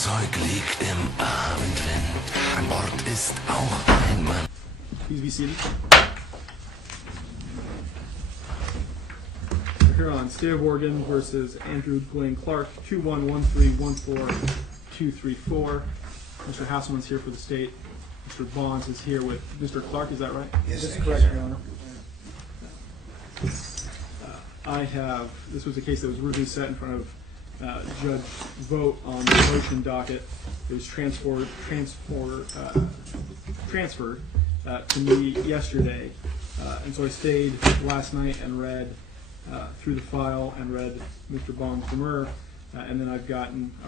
Fahrzeug liegt im Abendwind. An Bord ist auch ein Mann. Please be seated. We're here on State of Oregon versus Andrew Glenn Clark, 211314-234. Mr. Hasselman's here for the state. Mr. Bonds is here with Mr. Clark, is that right? Yes, that's correct, Your Honor. This was a case that was originally set in front of Judge Vogt on the motion docket. It was transferred to me yesterday, and so I stayed last night and read through the file and read Mr. Pre-Demurrer, and then I've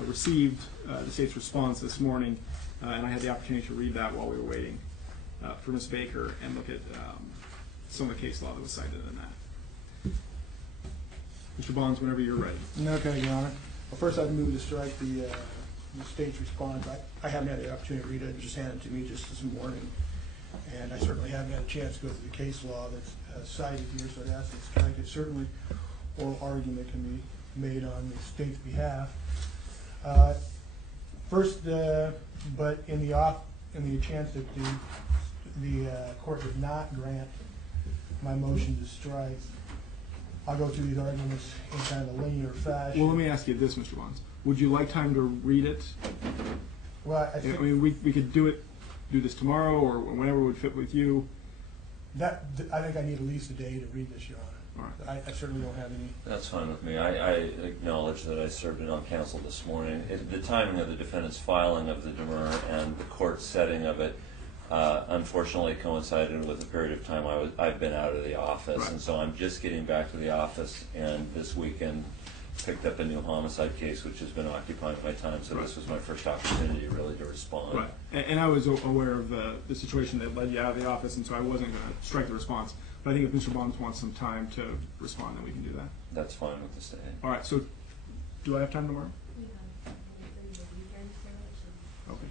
received the state's response this morning, and I had the opportunity to read that while we were waiting for Ms. Baker and look at some of the case law that was cited in that. Mr. Bonds, whenever you're ready. Okay, Your Honor. Well, first I'd move to strike the state's response. I haven't had the opportunity to read it. It was just handed to me just this morning. And I certainly haven't had a chance to go through the case law that's cited here, so I'd ask to strike it. Certainly, oral argument can be made on the state's behalf. First, but in the chance that the court did not grant my motion to strike, I'll go through these arguments in kind of a linear fashion. Well, let me ask you this, Mr. Bonds. Would you like time to read it? Well, I mean, we could do this tomorrow or whenever would fit with you. I think I need at least a day to read this, Your Honor. All right. I certainly don't have any. That's fine with me. I acknowledge that I served it on counsel this morning. The timing of the defendant's filing of the demurrer and the court setting of it unfortunately coincided with a period of time I've been out of the office, right. And so I'm just getting back to the office, and this weekend picked up a new homicide case which has been occupying my time, so right. This was my first opportunity really to respond. Right, and I was aware of the situation that led you out of the office, and so I wasn't going to strike the response. But I think if Mr. Bonds wants some time to respond, then we can do that. That's fine with the state. All right, so do I have time tomorrow? Okay.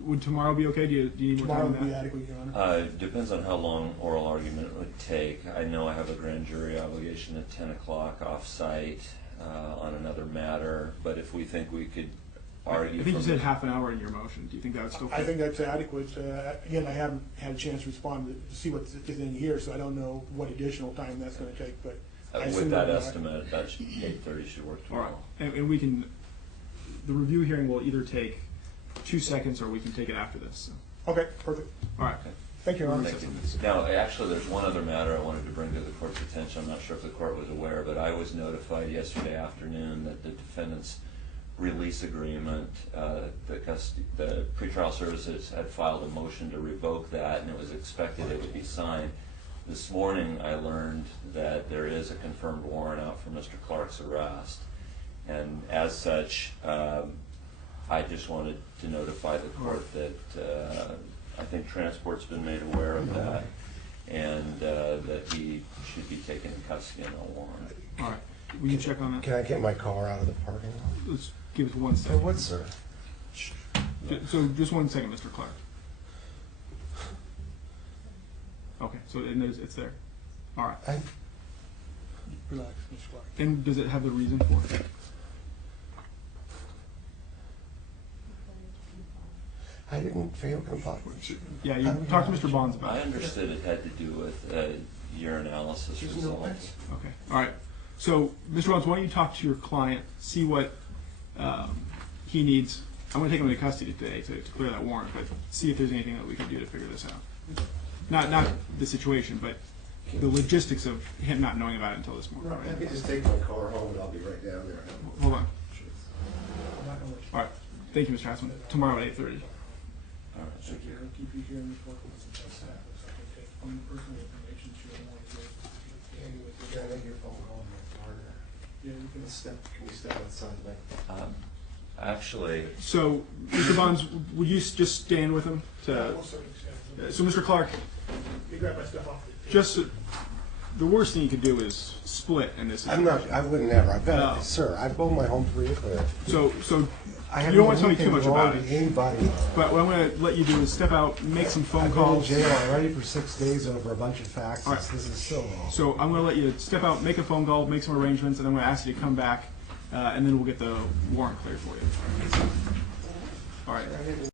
Would tomorrow be okay? Do you need more time than that? Tomorrow would be adequate, Your Honor. Depends on how long oral argument would take. I know I have a grand jury obligation at 10 o'clock off-site on another matter, but if we think we could argue... I think you said half an hour in your motion. Do you think that would still fit? I think that's adequate. Again, I haven't had a chance to respond to see what's in here, so I don't know what additional time that's going to take, but... with that estimate, that 8:30 should work tomorrow. All right, and we can... The review hearing will either take 2 seconds or we can take it after this. So. Okay, perfect. All right. Okay. Thank you, Your Honor. Thank you. Now, actually, there's one other matter I wanted to bring to the court's attention. I'm not sure if the court was aware, but I was notified yesterday afternoon that the defendant's release agreement, the pretrial services had filed a motion to revoke that, and it was expected it would be signed. This morning, I learned that there is a confirmed warrant out for Mr. Clark's arrest, and as such, I just wanted to notify the court that I think transport's been made aware of that, and that he should be taken in custody on a warrant. All right. Will you check on that? Can I get my car out of the parking lot? Let's give us 1 second. What, sir? So just 1 second, Mr. Clark. Okay, so it's there. All right. Relax, Mr. Clark. And does it have the reason for it? I didn't feel compelled. Yeah, you talked to Mr. Bonds about I it. understood it had to do with urinalysis results. Okay. All right. So, Mr. Bonds, why don't you talk to your client, see what he needs. I'm going to take him into custody today to clear that warrant, but see if there's anything that we can do to figure this out. Not the situation, but the logistics of him not knowing about it until this morning. Right. Let me just take my car home and I'll be right down there. Hold on. All right. Thank you, Mr. Hassman. Tomorrow at 8:30. All right, thank you. I'll keep you here in the court once it does happen, so I can take any personal information you want to give. Can I make your phone call? Yeah, you can step. Can you step outside the bank? Actually, So, Mr. Bonds, would you just stand with him? So, Mr. Clark, Let me grab my stuff off. just the worst thing you could do is split in this I'm situation. not. I would never. I bet, No. sir. I've owned my home for years. So I have you don't want to tell me too much about it. Anybody. But what I'm going to let you do is step out, make some phone I've been in calls. jail already for 6 days over a bunch of faxes. All right. This is so long. So I'm going to let you step out, make a phone call, make some arrangements, and I'm going to ask you to come back, and then we'll get the warrant cleared for you. All right. I think we'll